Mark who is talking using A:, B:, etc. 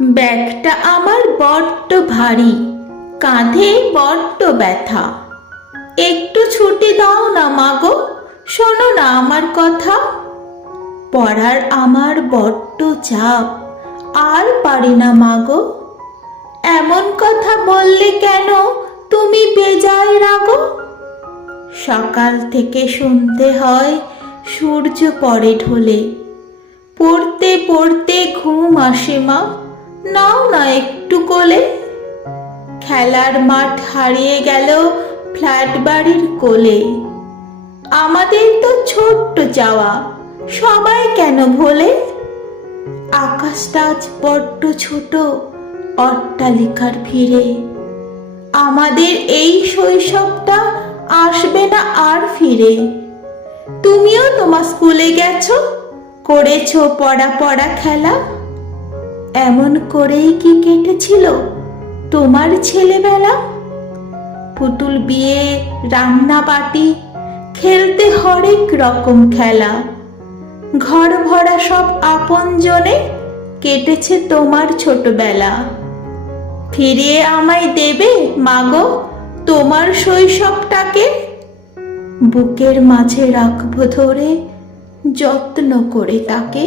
A: ব্যাগটা আমার বড্ড ভারী, কাঁধে বড্ড ব্যথা। একটু ছুটি দাও না মাগো শোনো না আমার কথা। পড়ার আমার বড্ড চাপ, আর পারি না মাগো এমন কথা বললে কেন তুমি বেজায় রাগো? সকাল থেকে শুনতে হয়, সূর্য পড়ে ঢলে। পড়তে পড়তে ঘুম আসে মা। নাও না একটু কোলে। খেলার মাঠ হারিয়ে গেল ফ্ল্যাট বাড়ির কোলে। আমাদের তো ছোট্ট চাওয়া, সবাই কেন ভোলে? আকাশটা আজ বড্ড ছোট, অট্টালিকার ভিড়ে। আমাদের এই শৈশবটা আসবে না আর ফিরে। তুমিও তোমার স্কুলে গেছো, করেছ পড়া পড়া খেলা। এমন করেই কি কেটেছিল তোমার ছেলেবেলা? পুতুল বিয়ে রান্না বাটি খেলতে হরেক রকম খেলা। ঘর ভরা সব আপনজনে কেটেছে তোমার ছোটবেলা। ফিরিয়ে আমায় দেবে মাগো তোমার শৈশবটাকে? বুকের মাঝে রাখব ধরে যত্ন করে তাকে।